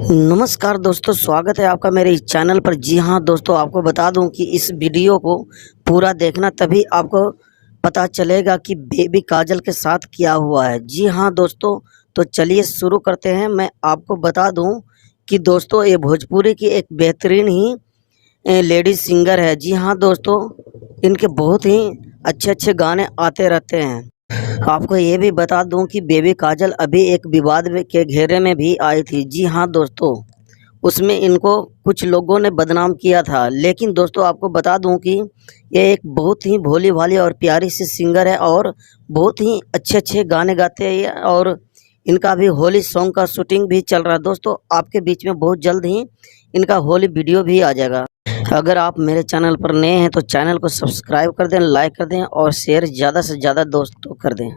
नमस्कार दोस्तों, स्वागत है आपका मेरे इस चैनल पर। जी हाँ दोस्तों, आपको बता दूं कि इस वीडियो को पूरा देखना, तभी आपको पता चलेगा कि बेबी काजल के साथ क्या हुआ है। जी हाँ दोस्तों, तो चलिए शुरू करते हैं। मैं आपको बता दूं कि दोस्तों ये भोजपुरी की एक बेहतरीन ही लेडीज सिंगर है। जी हाँ दोस्तों, इनके बहुत ही अच्छे अच्छे गाने आते रहते हैं। आपको ये भी बता दूं कि बेबी काजल अभी एक विवाद के घेरे में भी आई थी। जी हाँ दोस्तों, उसमें इनको कुछ लोगों ने बदनाम किया था। लेकिन दोस्तों आपको बता दूं कि ये एक बहुत ही भोली भाली और प्यारी सी सिंगर है और बहुत ही अच्छे अच्छे गाने गाते हैं और इनका अभी होली सॉन्ग का शूटिंग भी चल रहा है। दोस्तों आपके बीच में बहुत जल्द ही इनका होली वीडियो भी आ जाएगा। अगर आप मेरे चैनल पर नए हैं तो चैनल को सब्सक्राइब कर दें, लाइक कर दें और शेयर ज़्यादा से ज़्यादा दोस्तों कर दें।